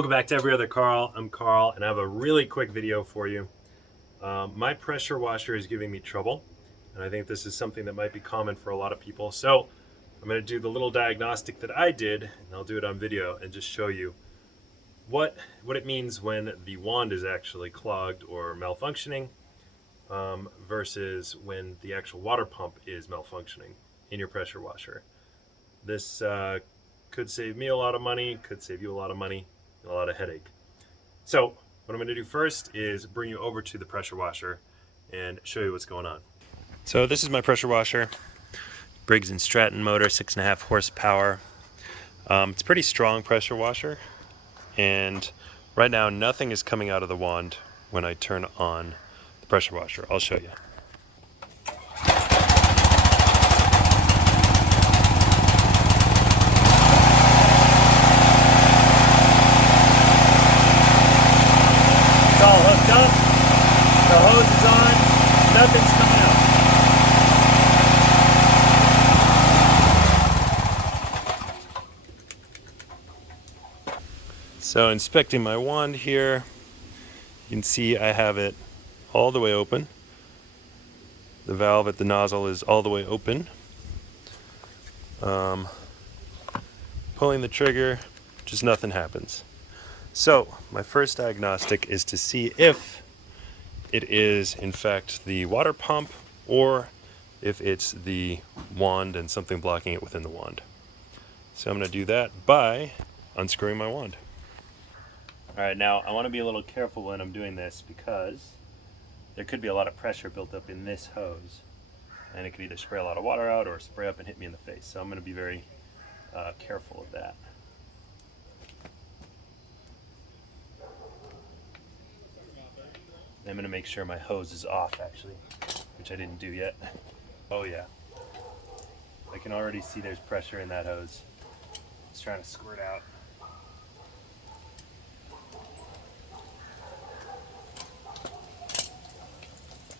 Welcome back to Every Other Carl. I'm Carl, and I have a really quick video for you. My pressure washer is giving me trouble, and I think this is something that might be common for a lot of people. So I'm going to do the little diagnostic that I did, and I'll do it on video and just show you what it means when the wand is actually clogged or malfunctioning versus when the actual water pump is malfunctioning in your pressure washer. This could save me a lot of money, could save you a lot of money, and a lot of headache. So what I'm going to do first is bring you over to the pressure washer and show you what's going on. So this is my pressure washer, Briggs and Stratton motor, 6.5 horsepower. It's a pretty strong pressure washer, and right now nothing is coming out of the wand when I turn on the pressure washer. I'll show you. It's all hooked up, the hose is on, nothing's coming out. So inspecting my wand here, you can see I have it all the way open. The valve at the nozzle is all the way open. Pulling the trigger, just nothing happens. So my first diagnostic is to see if it is in fact the water pump or if it's the wand and something blocking it within the wand. So I'm going to do that by unscrewing my wand. Alright, now I want to be a little careful when I'm doing this because there could be a lot of pressure built up in this hose, and it could either spray a lot of water out or spray up and hit me in the face. So I'm going to be very careful of that. I'm going to make sure my hose is off, actually, which I didn't do yet. Oh yeah, I can already see there's pressure in that hose. It's trying to squirt out.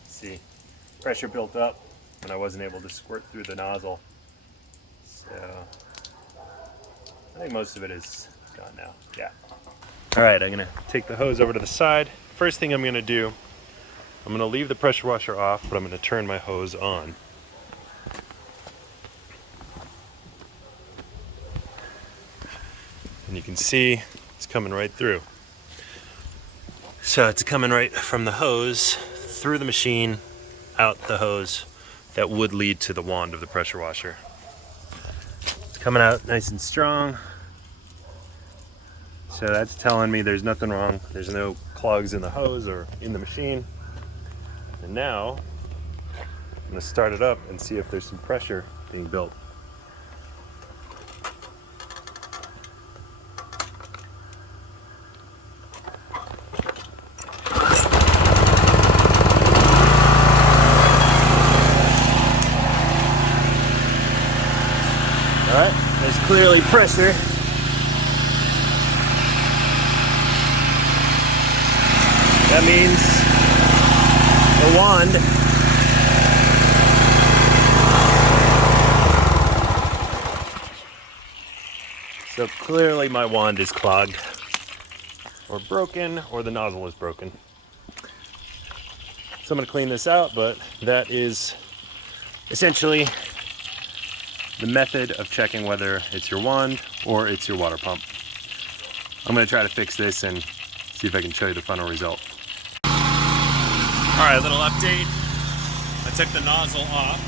See, pressure built up and I wasn't able to squirt through the nozzle. So I think most of it is gone now. Yeah. Alright, I'm going to take the hose over to the side. First thing I'm going to do, I'm going to leave the pressure washer off, but I'm going to turn my hose on. And you can see it's coming right through. So it's coming right from the hose, through the machine, out the hose that would lead to the wand of the pressure washer. It's coming out nice and strong. So that's telling me there's nothing wrong. There's no clogs in the hose or in the machine. And now I'm going to start it up and see if there's some pressure being built. Alright, there's clearly pressure. That means the wand so clearly my wand is clogged or broken, or the nozzle is broken. So I'm going to clean this out, but that is essentially the method of checking whether it's your wand or it's your water pump. I'm going to try to fix this and see if I can show you the final result. Alright, a little update. I took the nozzle off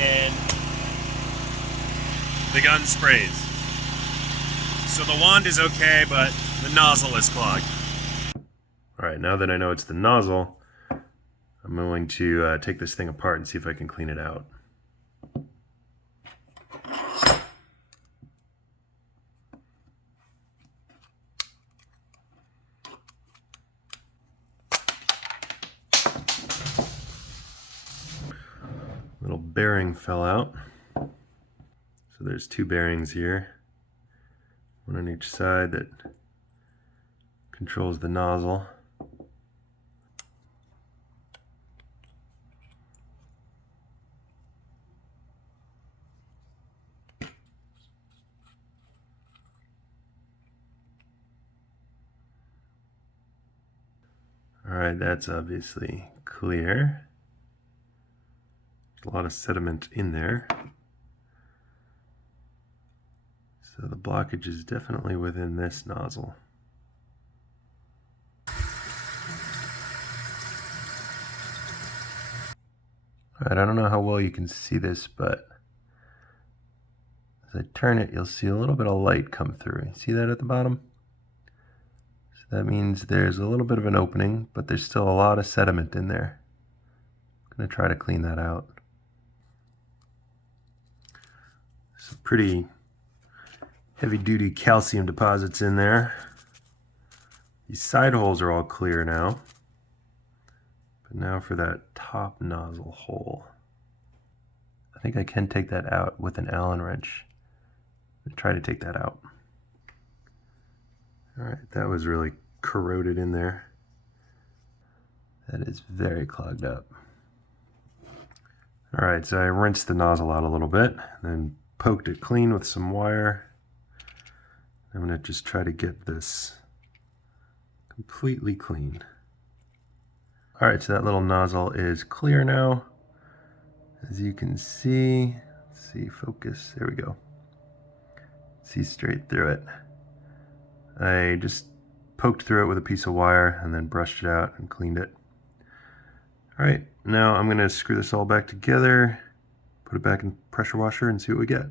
and the gun sprays. So the wand is okay, but the nozzle is clogged. Alright, now that I know it's the nozzle, I'm going to take this thing apart and see if I can clean it out. Little bearing fell out. So there's two bearings here, one on each side that controls the nozzle. Alright, that's obviously clear. There's a lot of sediment in there. So the blockage is definitely within this nozzle. Alright, I don't know how well you can see this, but as I turn it, you'll see a little bit of light come through. See that at the bottom? So that means there's a little bit of an opening, but there's still a lot of sediment in there. I'm going to try to clean that out. Some pretty heavy-duty calcium deposits in there. These side holes are all clear now. But now for that top nozzle hole. I think I can take that out with an Allen wrench. I'll try to take that out. Alright, that was really corroded in there. That is very clogged up. Alright, so I rinsed the nozzle out a little bit, then poked it clean with some wire. I'm going to just try to get this completely clean. Alright, so that little nozzle is clear now. As you can see, let's see, focus, there we go. See straight through it. I just poked through it with a piece of wire and then brushed it out and cleaned it. Alright, now I'm going to screw this all back together, put it back in the pressure washer and see what we get.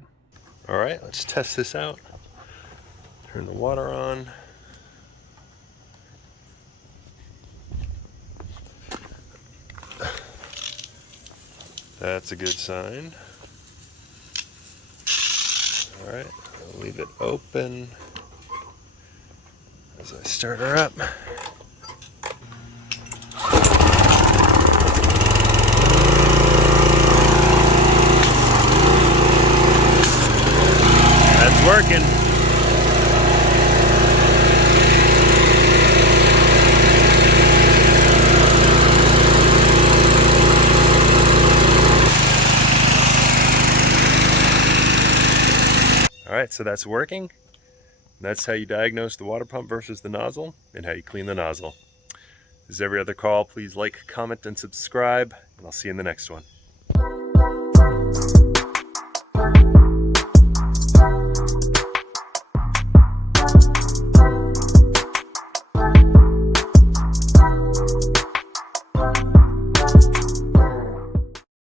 Alright, let's test this out. Turn the water on. That's a good sign. Alright, I'll leave it open as I start her up. That's working. Alright, so that's working. That's how you diagnose the water pump versus the nozzle, and how you clean the nozzle. As every other call, please like, comment, and subscribe, and I'll see you in the next one.